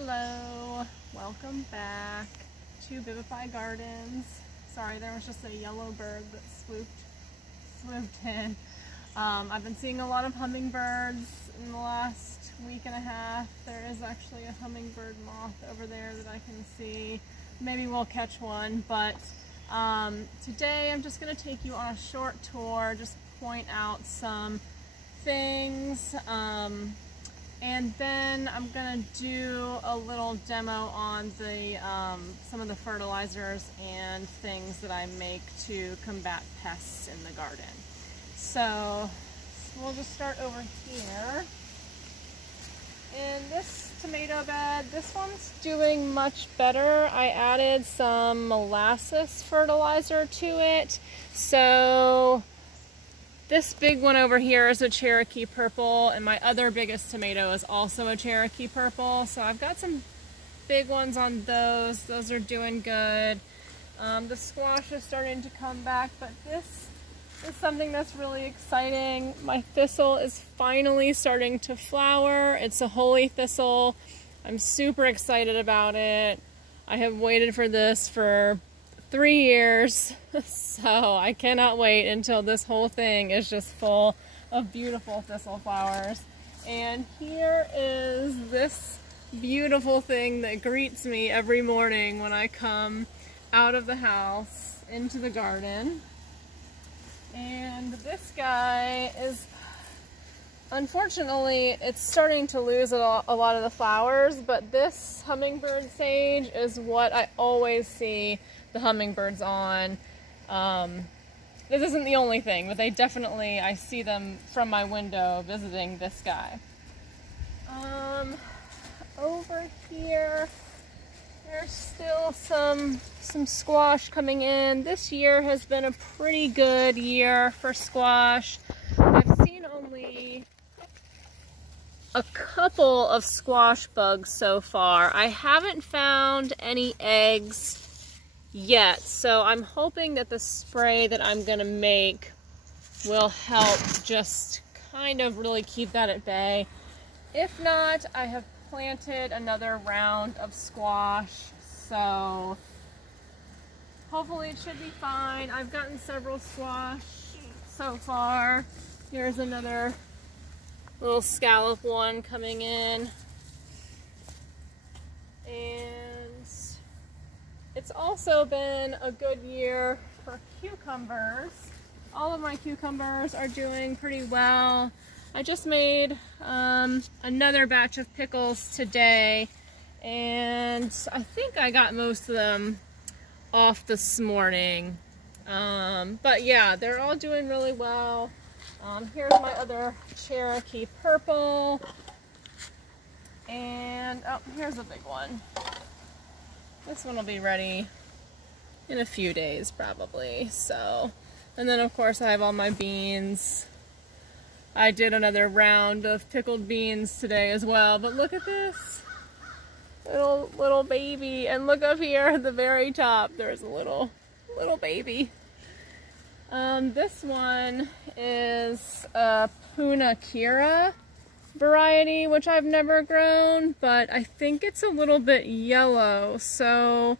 Hello, welcome back to Vivify Gardens. Sorry, there was just a yellow bird that swooped in. I've been seeing a lot of hummingbirds in the last week and a half. There is actually a hummingbird moth over there that I can see. Maybe we'll catch one, but today I'm just going to take you on a short tour, just point out some things, and then I'm gonna do a little demo on the some of the fertilizers and things that I make to combat pests in the garden. So we'll just start over here. In this tomato bed, this one's doing much better. I added some molasses fertilizer to it. So this big one over here is a Cherokee purple, and my other biggest tomato is also a Cherokee purple. So I've got some big ones on those. Those are doing good. The squash is starting to come back, but this is something that's really exciting. My thistle is finally starting to flower. It's a holy thistle. I'm super excited about it. I have waited for this for 3 years, so I cannot wait until this whole thing is just full of beautiful thistle flowers. And here is this beautiful thing that greets me every morning when I come out of the house into the garden. And this guy is, unfortunately, it's starting to lose a lot of the flowers, but this hummingbird sage is what I always see the hummingbirds on. This isn't the only thing, but they definitely, I see them from my window visiting this guy. Over here, there's still some squash coming in. This year has been a pretty good year for squash. I've seen only a couple of squash bugs so far. I haven't found any eggs yet, so I'm hoping that the spray that I'm gonna make will help just kind of really keep that at bay. If not, I have planted another round of squash, so hopefully it should be fine. I've gotten several squash so far. Here's another little scallop one coming in. And it's also been a good year for cucumbers. All of my cucumbers are doing pretty well. I just made another batch of pickles today, and I think I got most of them off this morning. But yeah, they're all doing really well. Here's my other Cherokee purple, and oh, here's a big one. This one will be ready in a few days probably. So, and then of course I have all my beans. I did another round of pickled beans today as well, but look at this little baby, and look up here at the very top, there's a little baby. This one is a Puna Kira variety, which I've never grown, but I think it's a little bit yellow, so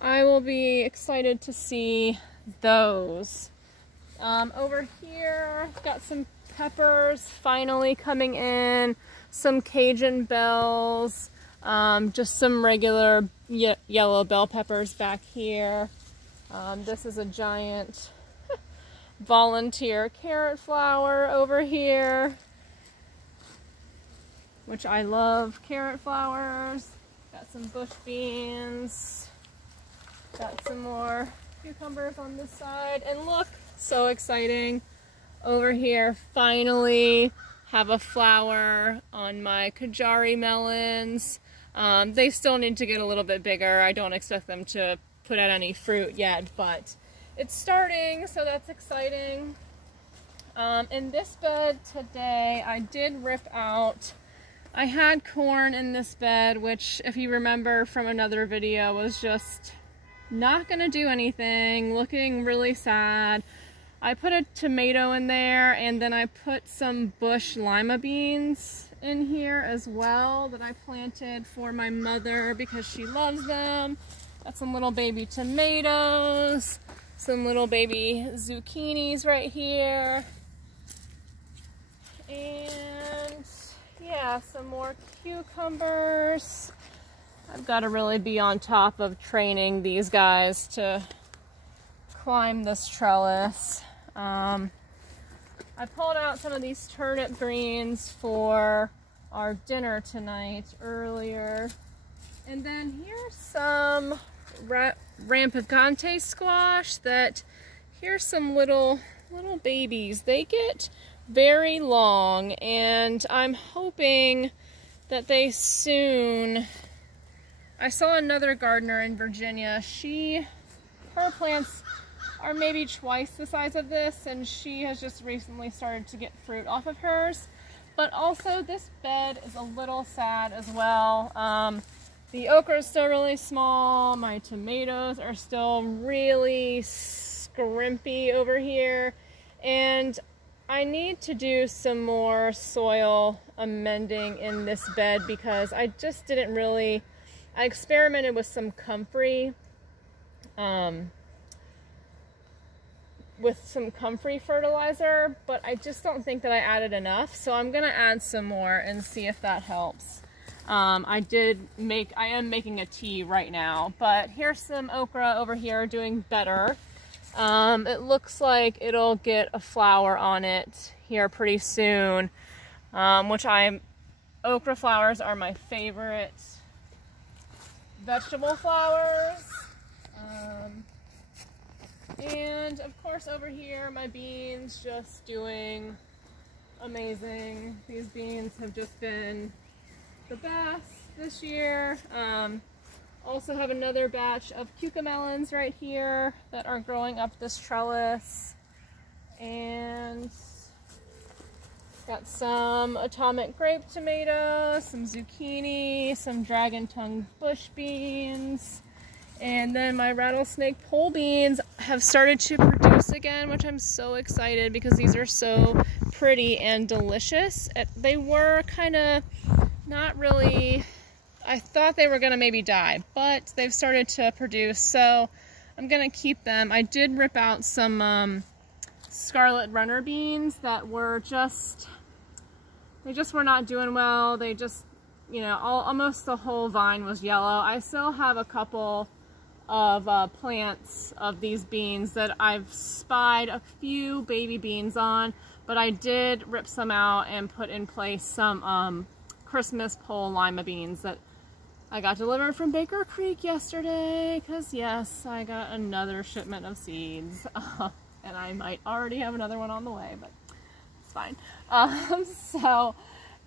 I will be excited to see those. Over here, I've got some peppers finally coming in, some Cajun bells, just some regular yellow bell peppers back here. This is a giant volunteer carrot flower over here, which I love carrot flowers. Got some bush beans. Got some more cucumbers on this side. And look, so exciting. Over here, finally have a flower on my Kajari melons. They still need to get a little bit bigger. I don't expect them to put out any fruit yet, but it's starting, so that's exciting. In this bed today, I did rip out, I had corn in this bed, which if you remember from another video was just not gonna do anything, looking really sad. I put a tomato in there, and then I put some bush lima beans in here as well that I planted for my mother because she loves them. Got some little baby tomatoes, some little baby zucchinis right here, and yeah, some more cucumbers. I've got to really be on top of training these guys to climb this trellis. I pulled out some of these turnip greens for our dinner tonight earlier. And then here's some rampicante squash that, here's some little babies. They get very long, and I'm hoping that they soon... I saw another gardener in Virginia. Her plants are maybe twice the size of this, and she has just recently started to get fruit off of hers. But also this bed is a little sad as well. The okra is still really small. My tomatoes are still really scrimpy over here. And I need to do some more soil amending in this bed because I just didn't really... I experimented with some comfrey, fertilizer, but I just don't think that I added enough. So I'm gonna add some more and see if that helps. I am making a tea right now, but here's some okra over here doing better. It looks like it'll get a flower on it here pretty soon, okra flowers are my favorite vegetable flowers. And of course over here, my beans just doing amazing. These beans have just been the best this year. Also have another batch of cucamelons right here that are growing up this trellis. And got some atomic grape tomatoes, some zucchini, some dragon tongue bush beans. And then my rattlesnake pole beans have started to produce again, which I'm so excited because these are so pretty and delicious. They were kind of not really, I thought they were going to maybe die, but they've started to produce, so I'm going to keep them. I did rip out some scarlet runner beans that were they just were not doing well. They just, you know, almost the whole vine was yellow. I still have a couple of plants of these beans that I've spied a few baby beans on, but I did rip some out and put in place some Christmas pole lima beans that I got delivered from Baker Creek yesterday, because yes, I got another shipment of seeds. And I might already have another one on the way, but it's fine. So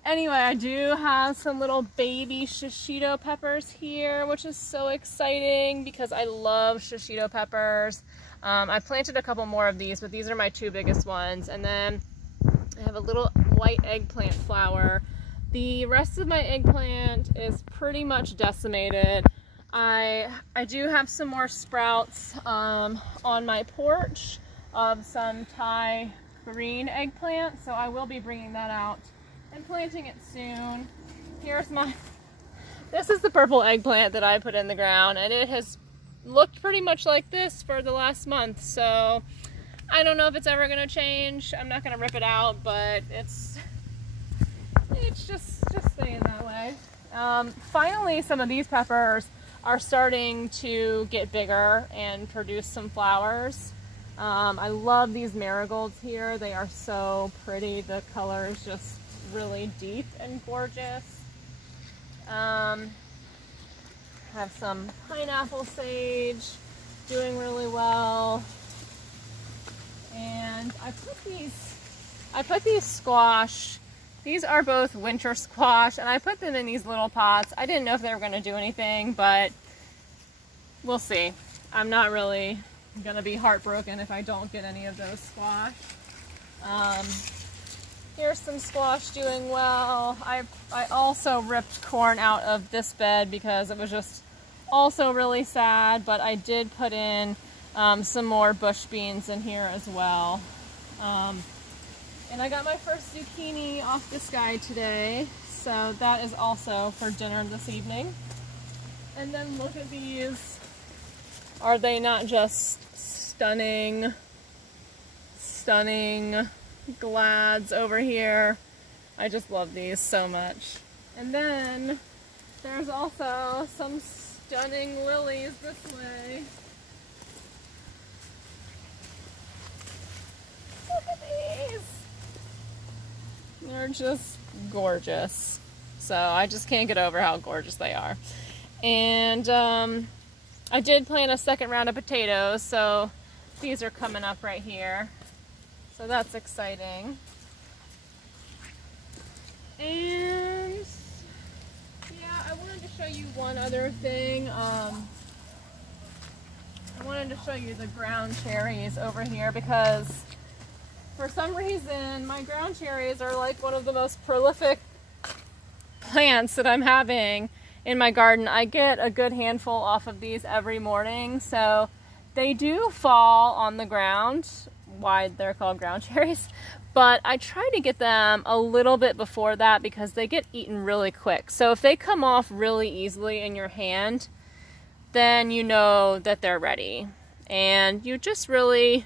anyway, I do have some little baby shishito peppers here, which is so exciting because I love shishito peppers. I planted a couple more of these, but these are my two biggest ones. And then I have a little white eggplant flower. The rest of my eggplant is pretty much decimated. I do have some more sprouts on my porch of some Thai green eggplant, so I will be bringing that out and planting it soon. This is the purple eggplant that I put in the ground, and it has looked pretty much like this for the last month, so I don't know if it's ever going to change. I'm not going to rip it out, but it's just staying that way. Finally, some of these peppers are starting to get bigger and produce some flowers. I love these marigolds here. They are so pretty. The color is just really deep and gorgeous. Have some pineapple sage doing really well. And I put these squash. These are both winter squash, and I put them in these little pots. I didn't know if they were going to do anything, but we'll see. I'm not really going to be heartbroken if I don't get any of those squash. Here's some squash doing well. I also ripped corn out of this bed because it was just also really sad, but I did put in some more bush beans in here as well. And I got my first zucchini off this guy today, So that is also for dinner this evening. And then look at these. Are they not just stunning, stunning glads over here? I just love these so much. And then there's also some stunning lilies this way. Look at these. They're just gorgeous. So I just can't get over how gorgeous they are. And I did plant a second round of potatoes, so these are coming up right here. So that's exciting. And yeah, I wanted to show you one other thing. I wanted to show you the ground cherries over here because for some reason my ground cherries are like one of the most prolific plants that I'm having in my garden. I get a good handful off of these every morning, so they do fall on the ground, why they're called ground cherries, but I try to get them a little bit before that because they get eaten really quick. So if they come off really easily in your hand, then you know that they're ready. And you just really,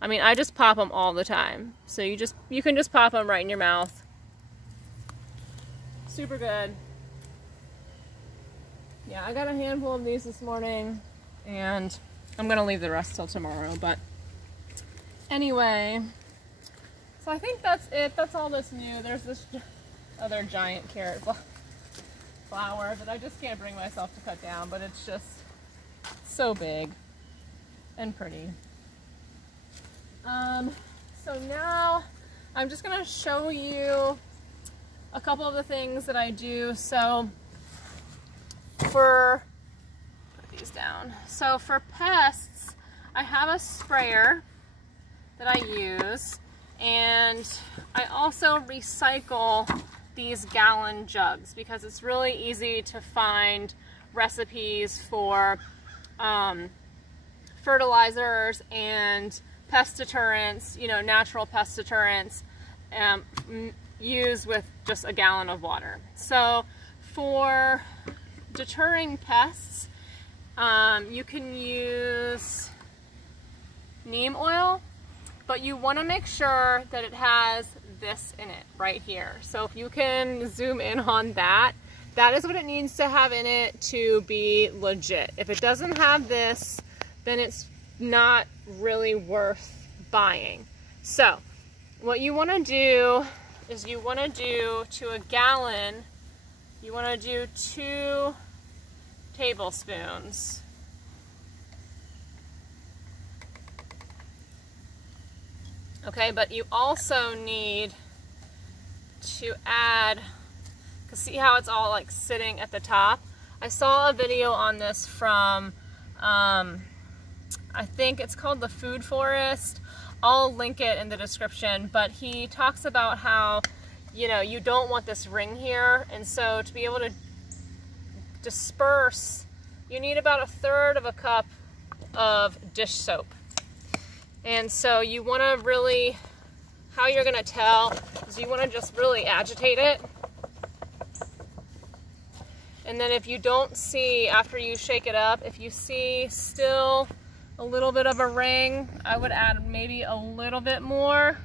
I mean, I just pop them all the time. So you can just pop them right in your mouth. Super good. Yeah, I got a handful of these this morning, and I'm gonna leave the rest till tomorrow, but anyway, so I think that's it. That's all that's new. There's this other giant carrot flower that I just can't bring myself to cut down, but it's just so big and pretty. So now I'm just gonna show you a couple of the things that I do. So put these down. So for pests, I have a sprayer that I use, and I also recycle these gallon jugs because it's really easy to find recipes for fertilizers and pest deterrents, you know, natural pest deterrents, used with just a gallon of water. So for deterring pests, you can use neem oil, but you want to make sure that it has this in it right here. So if you can zoom in on that, that is what it needs to have in it to be legit. If it doesn't have this, then it's not really worth buying. So what you want to do is you want to do to a gallon, you want to do 2 tablespoons. Okay, but you also need to add, because see how it's all like sitting at the top? I saw a video on this from, I think it's called The Food Forest. I'll link it in the description, but he talks about how, you know, you don't want this ring here, and so to be able to disperse, you need about 1/3 of a cup of dish soap. And so you want to really, how you're going to tell is you want to just really agitate it. And then if you don't see, after you shake it up, if you see still a little bit of a ring, I would add maybe a little bit more.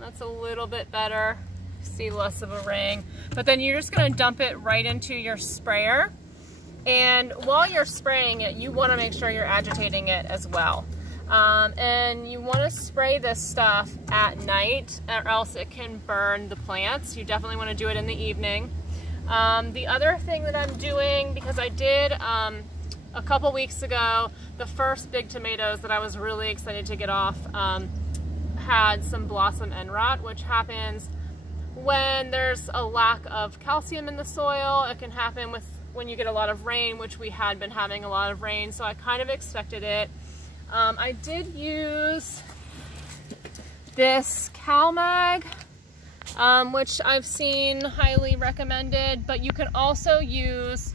That's a little bit better. See less of a ring. But then you're just going to dump it right into your sprayer. And while you're spraying it, you want to make sure you're agitating it as well. And you want to spray this stuff at night, or else it can burn the plants. You definitely want to do it in the evening. The other thing that I'm doing, because I did a couple weeks ago, the first big tomatoes that I was really excited to get off had some blossom end rot, which happens when there's a lack of calcium in the soil. It can happen when you get a lot of rain, which we had been having a lot of rain, so I kind of expected it. I did use this CalMag which I've seen highly recommended, but you can also use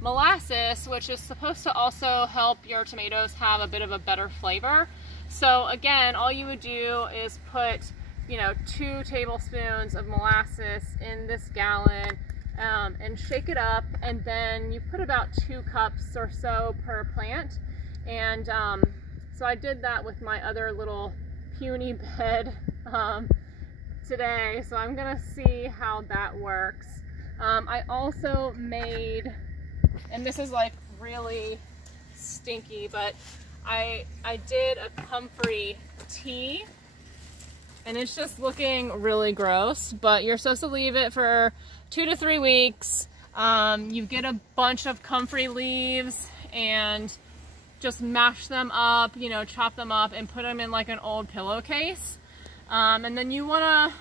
molasses, which is supposed to also help your tomatoes have a bit of a better flavor. So again, all you would do is put, you know, 2 tablespoons of molasses in this gallon and shake it up, and then you put about 2 cups or so per plant. And so I did that with my other little puny bed today, so I'm gonna see how that works. I also made, and this is like really stinky, but I did a comfrey tea, and it's just looking really gross, but you're supposed to leave it for 2 to 3 weeks. You get a bunch of comfrey leaves and just mash them up, you know, chop them up and put them in like an old pillowcase. And then you wanna,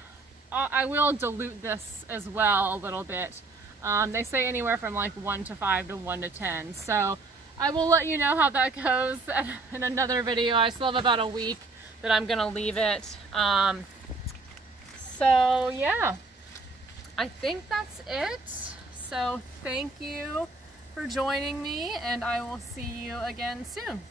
I will dilute this as well a little bit. They say anywhere from like 1 to 5 to 1 to 10. So I will let you know how that goes in another video. I still have about a week that I'm gonna leave it. So yeah, I think that's it. So thank you for joining me, and I will see you again soon.